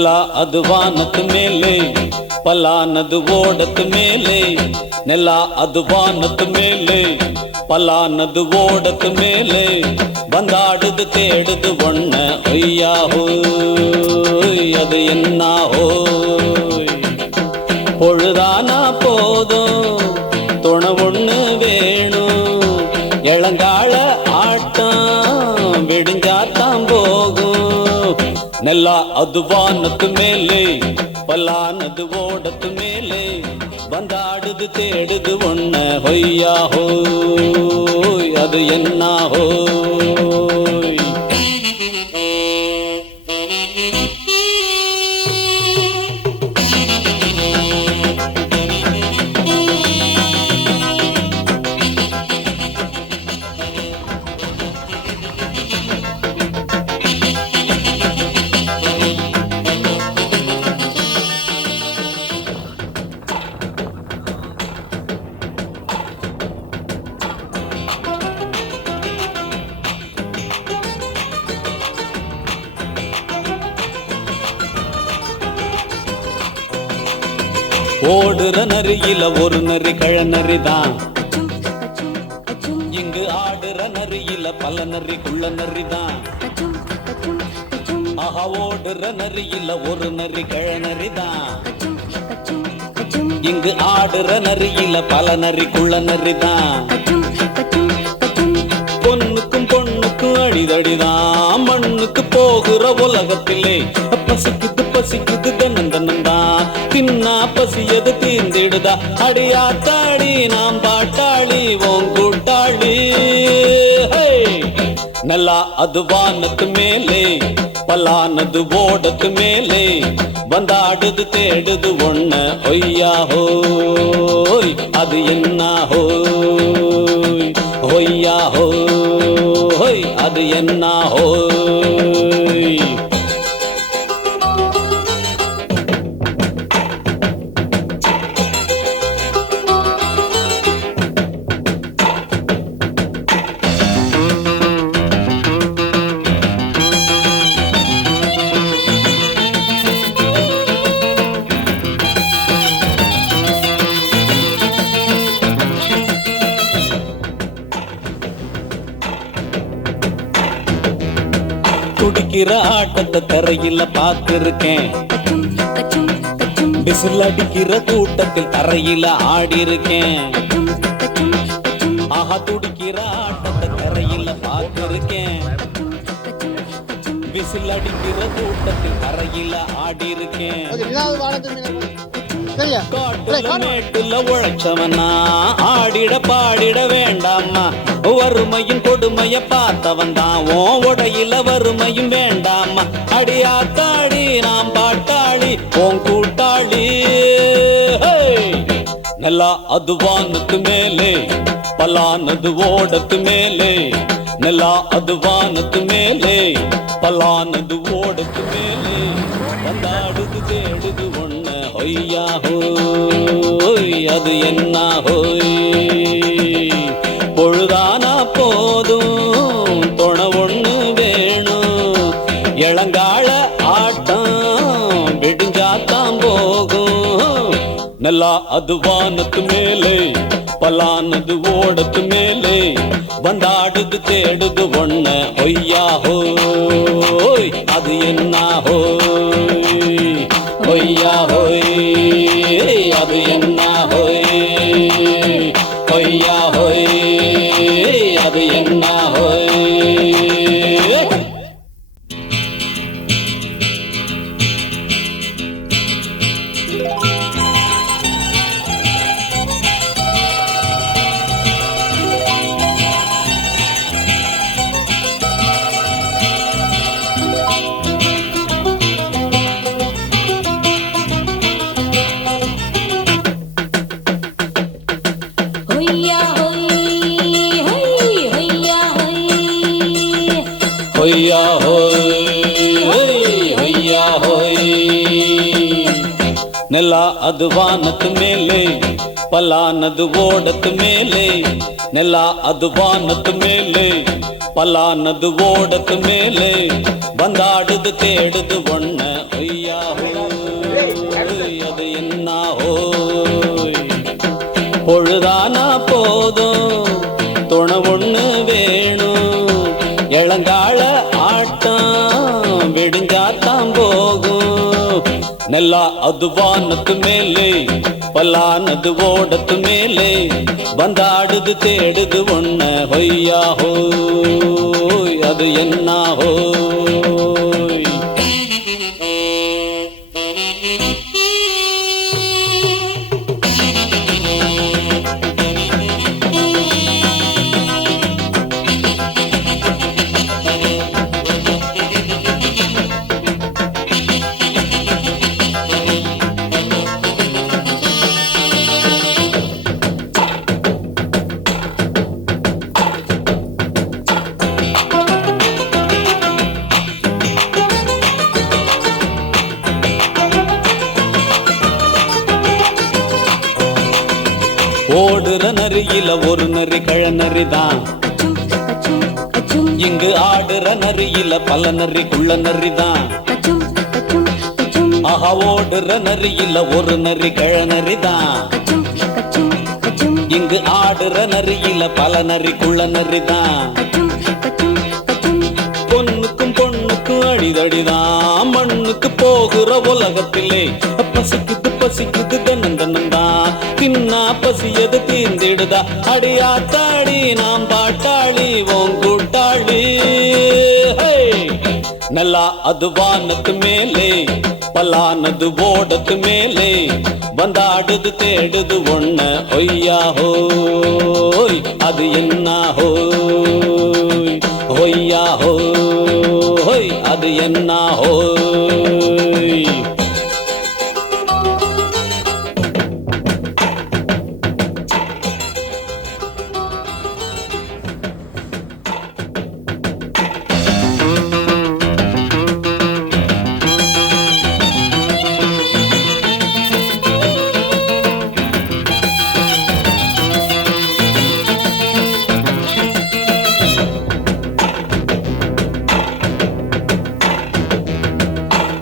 ನೆಲ ಅದು ವಾನದ ಮೇಲೆ, ಪಲಾನದು ಓಡದ ಮೇಲೆ. ನೆಲ ಅದು ವಾನದ ಮೇಲೆ, ಪಲಾನದು ಓಡದ ಮೇಲೆ. ಬಂದಾಡುದು தேடுது ஒண்ண ஒய்யா ஹோய், அது என்ன ஹோய். பொழுதானா போதும் துணை ஒண்ணு வேணும், இளங்கால ஆட்டம் விடிஞ்சாத்தான் போகும். ನೆಲ ಅದು ವಾನದ ಮೇಲೆ, ಪಲಾನದು ಓಡದ ಮೇಲೆ. ಬಂದಾಡುದು தேடுது ஒண்ண ஒய்யா ஹோய், அது என்ன ஹோய். ஓடுற நரியில ஒரு நரி கழநரிதான், இங்கு ஆடுற நரியில பல நரி குள்ள நரிதான். ஆஹா, ஓடுற நரியில ஒரு நரி கழநரிதான், இங்கு ஆடுற நரியில பல நரி குள்ள நரிதான். பொண்ணுக்கும் பொண்ணுக்கும் அடிதடிதான், மண்ணுக்கு போகிற உலகத்திலே. பசிக்குது பசிக்குது தன்னந்தனந்தான், தின்னா பசியது தீர்ந்திடுதா. அடியாத்தாடி நாம் பாட்டாளி ஓங் கூட்டாளி. ನೆಲ ಅದು ವಾನದ ಮೇಲೆ, ಪಲಾನದು ಓಡದ ಮೇಲೆ. ಬಂದಾಡುದು தேடுது ஒண்ண ஒய்யா ஹோய், அது என்ன ஹோய். ஒய்யா ஹோய், அது என்ன ஹோய். துடிக்கிற ஆட்டத்தை தரையில பார்த்திருக்கேன், விசில் அடிக்கிற கூட்டத்தில் தரையில ஆடி இருக்கேன். ஆஹா, துடிக்கிற ஆட்டத்தை தரையில பார்த்திருக்கேன், விசில் அடிக்கிற கூட்டத்தில் தரையில ஆடி இருக்கேன். காட்டுல மேட்டுல உழைச்சவனா ஆடிட பாடிட வேண்டாமா. வறுமையின் கொடுமைய பார்த்தவன் தான் உன் உடையில வறுமையும் வேண்டாமா. அடியாத்தாடி நாம் பாட்டாளி உன் கூட்டாளி. ನೆಲ ಅದು ವಾನದ ಮೇಲೆ, ಪಲಾನದು ಓಡದ ಮೇಲೆ. ನೆಲ ಅದು ವಾನದ ಮೇಲೆ, ಪಲಾನದು ಓಡದ ಮೇಲೆ. ಬಂದಾಡುದು தேடுது ஒண்ண ஒய்யா ஹோய், அது என்ன ஹோய். பொழுதானா போதும் துணை ஒண்ணு வேணும், இளங்கால ஆட்டம் விடிஞ்சாத்தான் போகும். ನೆಲ ಅದು ವಾನದ ಮೇಲೆ, ಪಲಾನದು ಓಡದ ಮೇಲೆ. ಬಂದಾಡುದು தேடுது ஒண்ண ஒய்யா ஹோய், அது என்ன ஹோய். ஒய்யா ஹோய், அது என்ன ஹோய். ஒய்யா ஹோய், அது என்ன ஹோய். ನೆಲ ಅದು ವಾನದ ಮೇಲೆ, ಪಲಾನದು ಓಡದ ಮೇಲೆ. ನೆಲ ಅದು ವಾನದ ಮೇಲೆ, பல்லானது ஓடத்து மேலே வந்தாடுது தேடுது ஒண்ண ஐயா அது என்ன ஓய் பொழுதானா போதும் துணை ஒண்ணு வேணும் இளங்கால ஆட்டம் விடுஞ்சாத்தான் போகும் நெல்லா அது வானத்து மேலே பல்லானது ஓடத்து மேலே வந்தாடுது தேடுது ஒண்ண ஹொய்யா ஹோய் அது என்ன ஹோய் ஓடுற நரியில ஒரு நரி கழநரிதான் இங்கு ஆடுற நரியில பல நரி குள்ள நரிதான் ஆஹா ஓடுற நரியில ஒரு நரி கழநரிதான் இங்கு ஆடுற நரியில பல நரி குள்ள நரிதான் பொண்ணுக்கும் பொண்ணுக்கும் அடிதடிதான் மண்ணுக்கு போகிற உலகத்திலே பசிக்குது பசிக்குது தன்னந்தனந்தான் தின்னா பசியது தீர்ந்திடுதா அடியாத்தாடி நாம் பாட்டாளி ஓங்கூட்டாளி நல்லா அது வானத்து மேலே பல்லானது ஓடத்து மேலே வந்தாடுது தேடுது ஒண்ண ஒய்யா ஹோய் அது என்ன ஹோய் ஒய்யா ஹோய் அது என்ன ஹோய்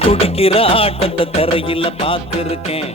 துடிக்கிற ஆட்டத்தை தரையில பார்த்திருக்கேன்